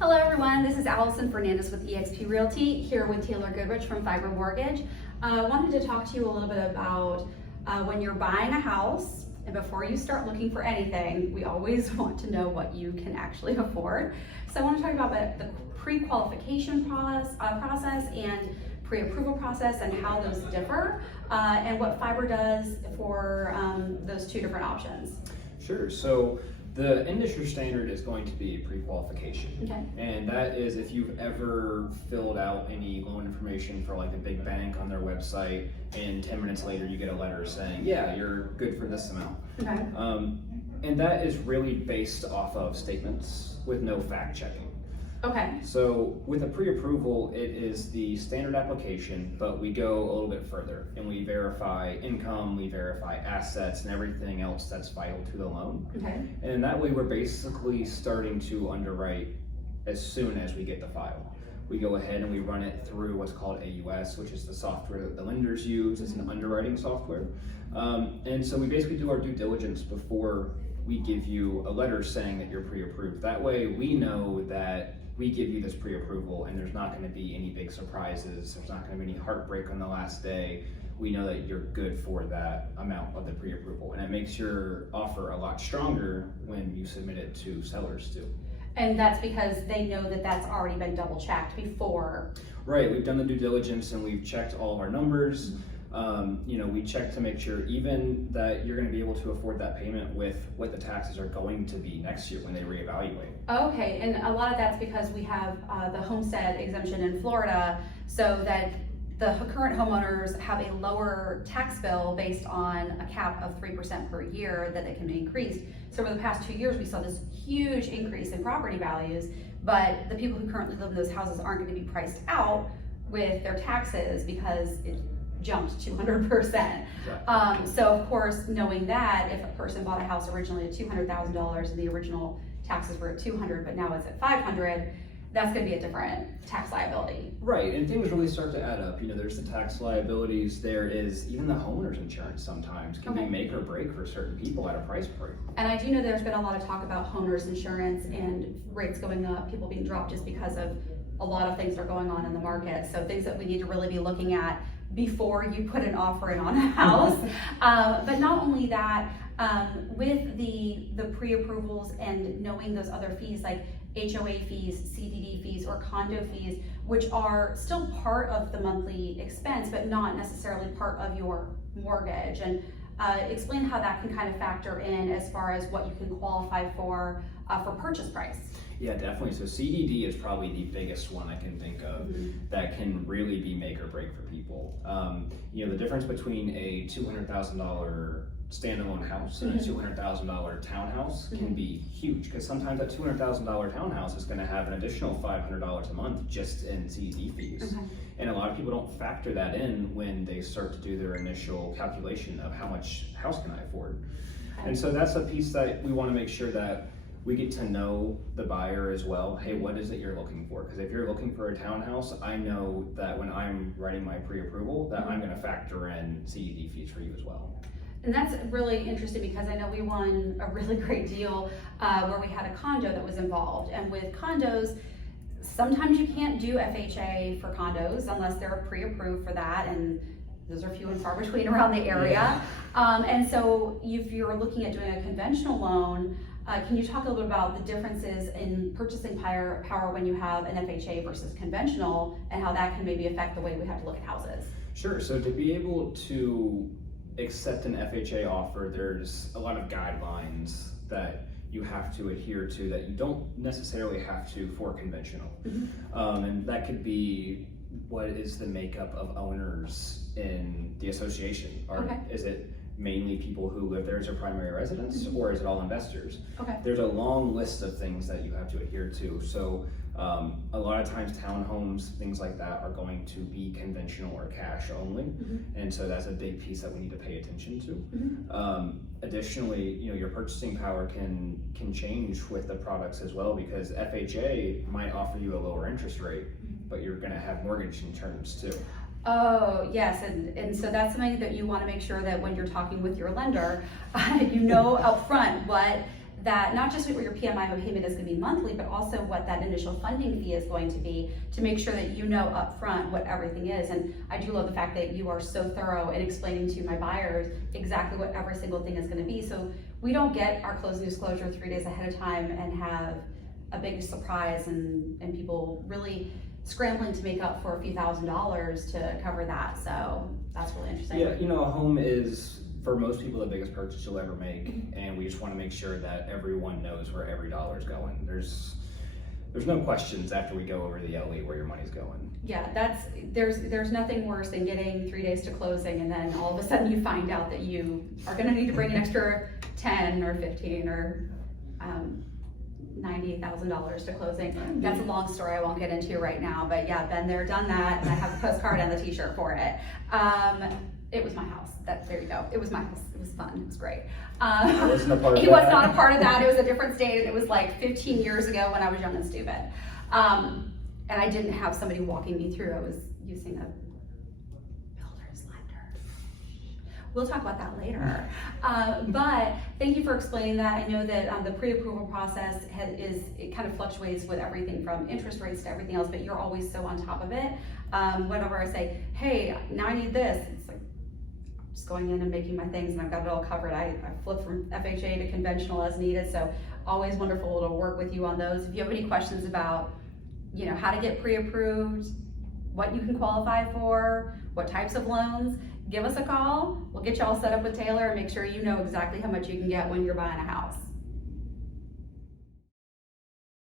Hello everyone, this is Allison Fernandez with eXp Realty here with Taylor Goodrich from Fiber Mortgage. I wanted to talk to you a little bit about when you're buying a house and before you start looking for anything, we always want to know what you can actually afford. So I want to talk about the pre-qualification process and pre-approval process and how those differ and what Fiber does for those two different options. Sure. So the industry standard is going to be pre-qualification. Okay. And that is if you've ever filled out any loan information for like a big bank on their website and 10 minutes later you get a letter saying, yeah, you're good for this amount. Okay. And that is really based off of statements with no fact checking. Okay. So with a pre-approval, it is the standard application, but we go a little bit further and we verify income, we verify assets and everything else that's vital to the loan. Okay. And that way we're basically starting to underwrite as soon as we get the file. We go ahead and we run it through what's called AUS, which is the software that the lenders use. It's an underwriting software. And so we basically do our due diligence before we give you a letter saying that you're pre-approved. That way we know that we give you this pre-approval and there's not going to be any big surprises. There's not going to be any heartbreak on the last day. We know that you're good for that amount of the pre-approval, and it makes your offer a lot stronger when you submit it to sellers too. And that's because they know that that's already been double checked before. Right, we've done the due diligence and we've checked all of our numbers. We check to make sure even that you're going to be able to afford that payment with what the taxes are going to be next year when they reevaluate. Okay, and a lot of that's because we have the homestead exemption in Florida, so that the current homeowners have a lower tax bill based on a cap of 3% per year that can be increased. So over the past 2 years, we saw this huge increase in property values, but the people who currently live in those houses aren't going to be priced out with their taxes because it jumped 200%. So of course, knowing that if a person bought a house originally at $200,000 and the original taxes were at $200,000, but now it's at $500,000, that's going to be a different tax liability. Right, and things really start to add up. There's the tax liabilities, there is even the homeowner's insurance sometimes can be make or break for certain people at a price point. And I do know there's been a lot of talk about homeowners insurance and rates going up, people being dropped just because of a lot of things that are going on in the market. So things that we need to really be looking at before you put an offer in on a house. But not only that, with the pre-approvals and knowing those other fees like HOA fees, CDD fees, or condo fees, which are still part of the monthly expense, but not necessarily part of your mortgage. And explain how that can kind of factor in as far as what you can qualify for purchase price. Yeah, definitely. So CDD is probably the biggest one I can think of that can really be make or break for people. The difference between a $200,000 standalone house and a $200,000 townhouse can be huge, because sometimes that $200,000 townhouse is going to have an additional $500 a month just in CDD fees. And a lot of people don't factor that in when they start to do their initial calculation of how much house can I afford. And so that's a piece that we want to make sure that we get to know the buyer as well. Hey, what is it you're looking for? Because if you're looking for a townhouse, I know that when I'm writing my pre-approval that I'm going to factor in CDD fees for you as well. And that's really interesting because I know we won a really great deal where we had a condo that was involved. And with condos, sometimes you can't do FHA for condos unless they're pre-approved for that, and those are few and far between around the area. And so if you're looking at doing a conventional loan, can you talk a little bit about the differences in purchasing power when you have an FHA versus conventional, and how that can maybe affect the way we have to look at houses? Sure. So to be able to accept an FHA offer, there's a lot of guidelines that you have to adhere to that you don't necessarily have to for conventional. And that could be, what is the makeup of owners in the association? Is it mainly people who live there as their primary residence, or is it all investors? There's a long list of things that you have to adhere to. So a lot of times townhomes, things like that, are going to be conventional or cash only. And so that's a big piece that we need to pay attention to. Additionally, your purchasing power can change with the products as well, because FHA might offer you a lower interest rate, but you're going to have mortgage terms too. Oh, yes, and so that's something that you want to make sure that when you're talking with your lender, you know up front what that not just what your PMI payment is gonna be monthly, but also what that initial funding fee is going to be, to make sure that you know upfront what everything is. And I do love the fact that you are so thorough in explaining to my buyers exactly what every single thing is gonna be. So we don't get our closing disclosure 3 days ahead of time and have a big surprise and people really scrambling to make up for a few $1,000s to cover that. So that's really interesting. Yeah, you know, a home is, for most people, the biggest purchase you'll ever make, and we just want to make sure that everyone knows where every dollar is going. There's no questions after we go over the LE where your money's going. Yeah, there's nothing worse than getting 3 days to closing and then all of a sudden you find out that you are gonna need to bring an extra 10 or 15 or $90,000 to closing. That's a long story I won't get into right now, but yeah, been there, done that, and I have a postcard and the t-shirt for it. It was my house. There you go. It was my house. It was fun. It was great. I wasn't a part of He that. was not a part of that. It was a different state, and it was like 15 years ago when I was young and stupid. And I didn't have somebody walking me through. I was using a builder's lender. We'll talk about that later. But thank you for explaining that. I know that the pre-approval process it kind of fluctuates with everything from interest rates to everything else, but you're always so on top of it. Whenever I say, hey, now I need this, it's like, just going in and making my things and I've got it all covered. I flip from FHA to conventional as needed, so always wonderful to work with you on those. If you have any questions about, you know, how to get pre-approved, what you can qualify for, what types of loans, give us a call. We'll get you all set up with Taylor and make sure you know exactly how much you can get when you're buying a house.